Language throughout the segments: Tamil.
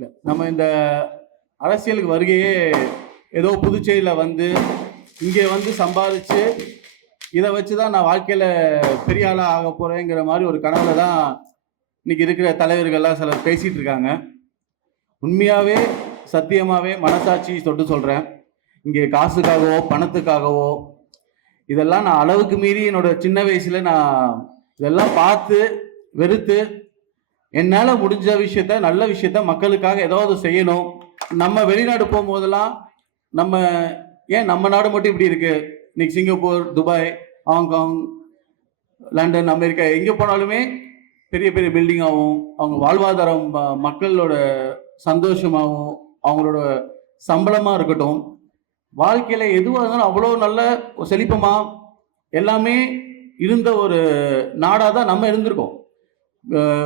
இல்லை. நம்ம இந்த அரசியலுக்கு வருகையே ஏதோ புதுச்சேரியில் வந்து இங்கே வந்து சம்பாதிச்சு இதை வச்சு தான் நான் வாழ்க்கையில் பெரிய ஆளாக ஆக போகிறேங்கிற மாதிரி ஒரு கனவுல தான் இன்னைக்கு இருக்கிற தலைவர்கள்லாம் சிலர் பேசிகிட்டு இருக்காங்க. உண்மையாகவே சத்தியமாகவே மனசாட்சி தொட்டு சொல்கிறேன் இங்கே காசுக்காகவோ பணத்துக்காகவோ இதெல்லாம் நான் அளவுக்கு மீறி என்னோட சின்ன வயசில் நான் இதெல்லாம் பார்த்து வெறுத்து என்னால் முடிஞ்ச விஷயத்த நல்ல விஷயத்த மக்களுக்காக ஏதாவது செய்யணும். நம்ம வெளிநாடு போகும்போதெல்லாம் நம்ம ஏன் நம்ம நாடு மட்டும் இப்படி இருக்கு? இன்னைக்கு Singapore Dubai Hong Kong London America எங்கே போனாலுமே பெரிய பெரிய பில்டிங்காகவும் அவங்க வாழ்வாதாரம் மக்களோட சந்தோஷமாகவும் அவங்களோட சம்பளமாக இருக்கட்டும் வாழ்க்கையில எதுவாக இருந்தாலும் அவ்வளோ நல்ல ஒரு செழிப்பமா எல்லாமே இருந்த ஒரு நாடாக தான் நம்ம இருந்திருக்கோம்.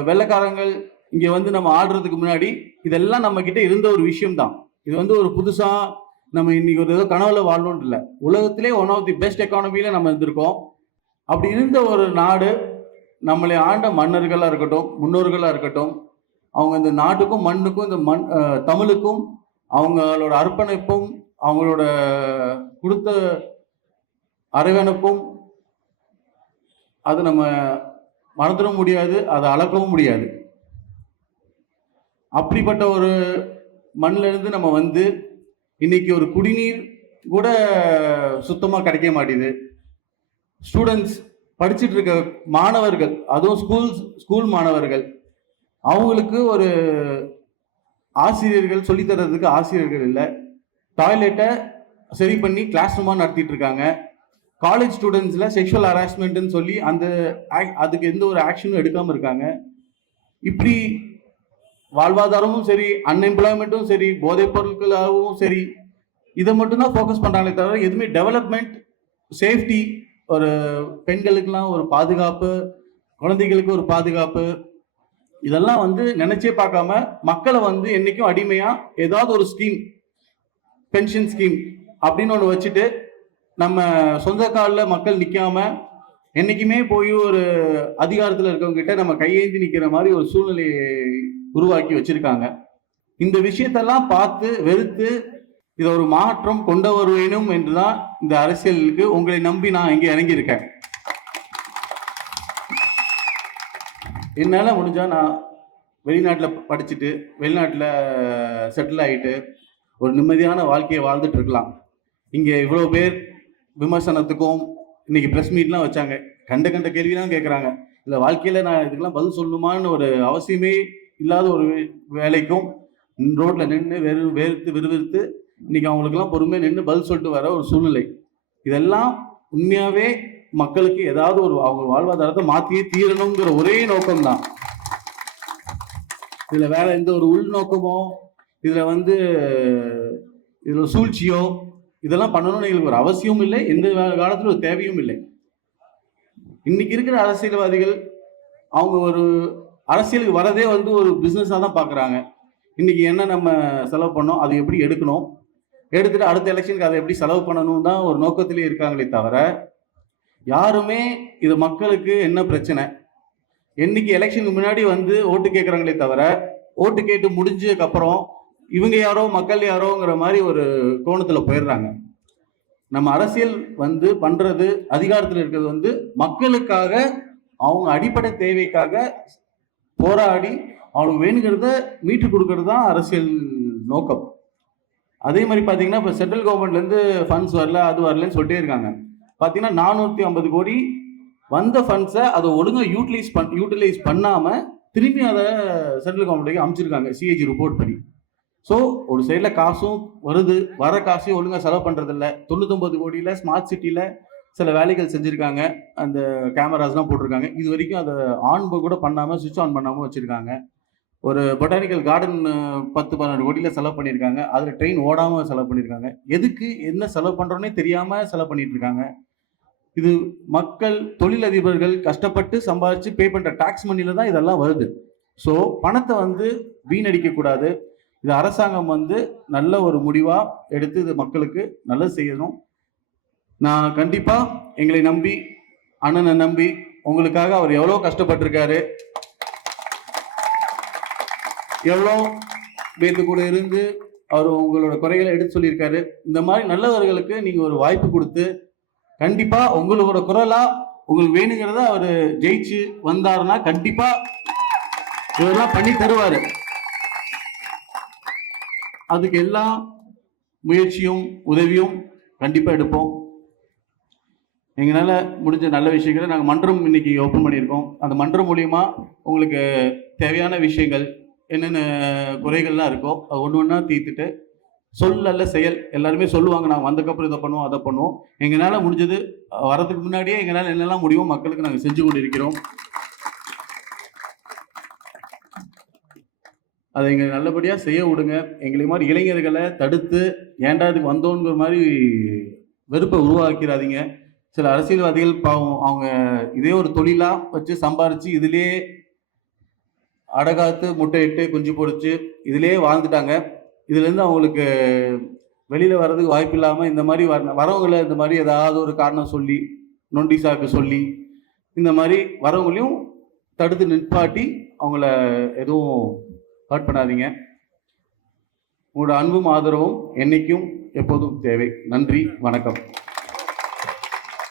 வெள்ளைக்காரங்கள் இங்கே வந்து நம்ம ஆடுறதுக்கு முன்னாடி இதெல்லாம் நம்ம கிட்ட இருந்த ஒரு விஷயம்தான். இது வந்து ஒரு புதுசா நம்ம இன்னைக்கு ஒரு ஏதோ கனவுல வாழணும் இல்லை. உலகத்திலே ஒன் ஆஃப் தி பெஸ்ட் எக்கானமியில நம்ம இருந்திருக்கோம். அப்படி இருந்த ஒரு நாடு நம்மளை ஆண்ட மன்னர்களாக இருக்கட்டும் முன்னோர்களாக இருக்கட்டும் அவங்க இந்த நாட்டுக்கும் மண்ணுக்கும் இந்த மண் தமிழுக்கும் அவங்களோட அர்ப்பணிப்பும் அவங்களோட கொடுத்த அரவணைப்பும் அது நம்ம மறந்துடவும் முடியாது அதை அளக்கவும் முடியாது. அப்படிப்பட்ட ஒரு மண்ணிலிருந்து நம்ம வந்து இன்னைக்கு ஒரு குடிநீர் கூட சுத்தமாக கிடைக்க மாட்டேது ஸ்டூடெண்ட்ஸ் படிச்சுட்டு இருக்க மாணவர்கள் அதுவும் ஸ்கூல் ஸ்கூல் மாணவர்கள் அவங்களுக்கு ஒரு ஆசிரியர்கள் சொல்லித்தரதுக்கு ஆசிரியர்கள் இல்லை. டாய்லெட்டை சரி பண்ணி கிளாஸ் ரூமாக நடத்திட்டு இருக்காங்க. காலேஜ் ஸ்டூடெண்ட்ஸில் செக்ஷுவல் ஹராஸ்மெண்ட்னு சொல்லி அந்த அதுக்கு எந்த ஒரு ஆக்ஷனும் எடுக்காமல் இருக்காங்க. இப்படி வாழ்வாதாரமும் சரி அன்எம்ப்ளாய்மெண்ட்டும் சரி போதைப் பொருட்களாகவும் சரி இதை மட்டும்தான் ஃபோக்கஸ் பண்ணுறாங்களே தவிர எதுவுமே டெவலப்மெண்ட் சேஃப்டி ஒரு பெண்களுக்கெல்லாம் ஒரு பாதுகாப்பு குழந்தைகளுக்கு ஒரு பாதுகாப்பு இதெல்லாம் வந்து நினைச்சே பார்க்காம மக்களை வந்து என்னைக்கும் அடிமையாக ஏதாவது ஒரு ஸ்கீம் பென்ஷன் ஸ்கீம் அப்படின்னு ஒன்று வச்சுட்டு நம்ம சொந்த காலில் மக்கள் நிற்காம என்றைக்குமே போய் ஒரு அதிகாரத்தில் இருக்கவங்க கிட்ட நம்ம கையேந்தி நிற்கிற மாதிரி ஒரு சூழ்நிலையை உருவாக்கி வச்சிருக்காங்க. இந்த விஷயத்தெல்லாம் பார்த்து வெறுத்து இதை ஒரு மாற்றம் கொண்டு வருவேனும் என்றுதான் இந்த அரசியலுக்கு உங்களை நம்பி நான் இங்கே இறங்கியிருக்கேன். என்னால் முடிஞ்சால் நான் வெளிநாட்டில் படிச்சுட்டு வெளிநாட்டில் செட்டில் ஆகிட்டு ஒரு நிம்மதியான வாழ்க்கையை வாழ்ந்துட்டு இருக்கலாம். இங்கே இவ்வளோ பேர் விமர்சனத்துக்கும் இன்னைக்கு ப்ரெஸ் மீட்லாம் வச்சாங்க. கண்ட கண்ட கேள்விலாம் கேட்குறாங்க இல்லை வாழ்க்கையில் நான் இதுக்கெல்லாம் பதில் சொல்லணுமான்னு ஒரு அவசியமே இல்லாத ஒரு வேலைக்கும் ரோட்டில் நின்று வெறு வெறுத்து விறுவிறுத்து இன்னைக்கு அவங்களுக்கெல்லாம் பொறுமையாக நின்று பதில் சொல்லிட்டு வர ஒரு சூழ்நிலை. இதெல்லாம் உண்மையாகவே மக்களுக்கு ஏதாவது ஒரு அவங்க வாழ்வாதாரத்தை மாற்றியே தீரணுங்கிற ஒரே நோக்கம்தான். இதில் வேற எந்த ஒரு உள்நோக்கமோ இதில் வந்து இதில் சூழ்ச்சியோ இதெல்லாம் பண்ணணும்னு எங்களுக்கு ஒரு அவசியமும் இல்லை. எந்த காலத்தில் காலத்துல ஒரு தேவையும் இல்லை. இன்னைக்கு இருக்கிற அரசியல்வாதிகள் அவங்க ஒரு அரசியலுக்கு வரதே வந்து ஒரு பிஸ்னஸாக தான் பார்க்குறாங்க இன்னைக்கு என்ன நம்ம செலவு பண்ணோம் அதை எப்படி எடுக்கணும்? எடுத்துட்டு அடுத்த எலெக்ஷனுக்கு அதை எப்படி செலவு பண்ணணும் தான் ஒரு நோக்கத்திலே இருக்காங்களே தவிர யாருமே இது மக்களுக்கு என்ன பிரச்சனை? என்னைக்கு எலெக்ஷனுக்கு முன்னாடி வந்து ஓட்டு கேட்குறாங்களே தவிர ஓட்டு கேட்டு முடிஞ்சதுக்கப்புறம் இவங்க யாரோ மக்கள் யாரோங்கிற மாதிரி ஒரு கோணத்தில் போயிடுறாங்க. நம்ம அரசியல் வந்து பண்றது அதிகாரத்தில் இருக்கிறது வந்து மக்களுக்காக அவங்க அடிப்படை தேவைக்காக போராடி அவங்களுக்கு வேணுங்கிறத மீட்டு கொடுக்கறது தான் அரசியல் நோக்கம். அதே மாதிரி பார்த்தீங்கன்னா இப்போ சென்ட்ரல் கவர்மெண்ட்லேருந்து ஃபண்ட்ஸ் வரல அது வரலன்னு சொல்லிட்டே இருக்காங்க. பார்த்தீங்கன்னா நானூற்றி ஐம்பது கோடி வந்த ஃபண்ட்ஸை அதை ஒழுங்காக யூட்டிலைஸ் பண் யூட்டிலைஸ் பண்ணாமல் திரும்பி அதை சென்ட்ரல் கவர்மெண்ட்டுக்கு அமைச்சிருக்காங்க. சிஏஜி ரிப்போர்ட் பண்ணி ஸோ ஒரு சைடில் காசும் வருது. வர காசையும் ஒழுங்காக செலவு பண்ணுறதில்ல தொண்ணூத்தொம்பது கோடியில் ஸ்மார்ட் சிட்டியில் சில வேலைகள் செஞ்சுருக்காங்க. அந்த கேமராஸ்லாம் போட்டிருக்காங்க. இது வரைக்கும் அதை ஆன் கூட பண்ணாமல் சுவிட்ச் ஆன் பண்ணாமல் வச்சுருக்காங்க. ஒரு பொட்டானிக்கல் கார்டன் பத்து பன்னெண்டு கோடியில் செலவு பண்ணியிருக்காங்க. அதில் ட்ரெயின் ஓடாமல் செலவு பண்ணியிருக்காங்க. எதுக்கு என்ன செலவு பண்ணுறோன்னே தெரியாமல் செலவு பண்ணிட்டு இருக்காங்க இது மக்கள் தொழிலதிபர்கள் கஷ்டப்பட்டு சம்பாதிச்சு பே பண்ணுற டாக்ஸ் மணியில் தான் இதெல்லாம் வருது. ஸோ பணத்தை வந்து வீணடிக்கக்கூடாது. இது அரசாங்கம் வந்து நல்ல ஒரு முடிவாக எடுத்து இது மக்களுக்கு நல்லது செய்யணும். நான் கண்டிப்பாக எங்களை நம்பி அண்ணனை நம்பி உங்களுக்காக அவர் எவ்வளோ கஷ்டப்பட்டிருக்காரு எவ்வளோ பேத்து கூட இருந்து அவர் உங்களோட குறைகளை எடுத்து சொல்லியிருக்காரு. இந்த மாதிரி நல்லவர்களுக்கு நீங்கள் ஒரு வாய்ப்பு கொடுத்து கண்டிப்பாக உங்களோட குரலா உங்களுக்கு வேணுங்கிறத அவர் ஜெயிச்சு வந்தாருன்னா கண்டிப்பாக இதெல்லாம் பண்ணி தருவாரு. அதுக்கு எல்லா முயற்சியும் உதவியும் கண்டிப்பாக எடுப்போம். எங்களால் முடிஞ்ச நல்ல விஷயங்களை நாங்கள் மன்றம் இன்னைக்கு ஓப்பன் பண்ணியிருக்கோம். அந்த மன்றம் மூலியமா உங்களுக்கு தேவையான விஷயங்கள் என்னென்ன குறைகள்லாம் இருக்கோ அது ஒன்று ஒன்றா தீர்த்துட்டு சொல் அல்ல செயல் எல்லாருமே சொல்லுவாங்க. நாங்கள் வந்தக்கப்புறம் இதை பண்ணுவோம் அதை பண்ணுவோம். எங்களால் முடிஞ்சது வரதுக்கு முன்னாடியே எங்களால் என்னெல்லாம் முடியும் மக்களுக்கு நாங்கள் செஞ்சு கொண்டு இருக்கிறோம் அதை எங்களை நல்லபடியாக செய்ய விடுங்க. எங்களை மாதிரி இளைஞர்களை தடுத்து ஏன்டா இதுக்கு வந்தோங்கிற மாதிரி வெறுப்பை உருவாக்கிறாதீங்க சில அரசியல்வாதிகள் பாவம் அவங்க இதே ஒரு தொழிலாக வச்சு சம்பாரித்து இதிலே அடகாத்து முட்டையிட்டு குஞ்சு பொரிச்சு இதிலே வாழ்ந்துட்டாங்க. இதுலேருந்து அவங்களுக்கு வெளியில் வர்றதுக்கு வாய்ப்பு இல்லாமல் இந்த மாதிரி வர வரவங்களை இந்த மாதிரி ஏதாவது ஒரு காரணம் சொல்லி நொண்டி சாக்கு சொல்லி இந்த மாதிரி வரவங்களையும் தடுத்து நிற்பாட்டி அவங்கள எதுவும் ஹர்ட் பண்ணாதீங்க உங்களோட அன்பும் ஆதரவும் என்னைக்கும் எப்போதும் தேவை. நன்றி வணக்கம்.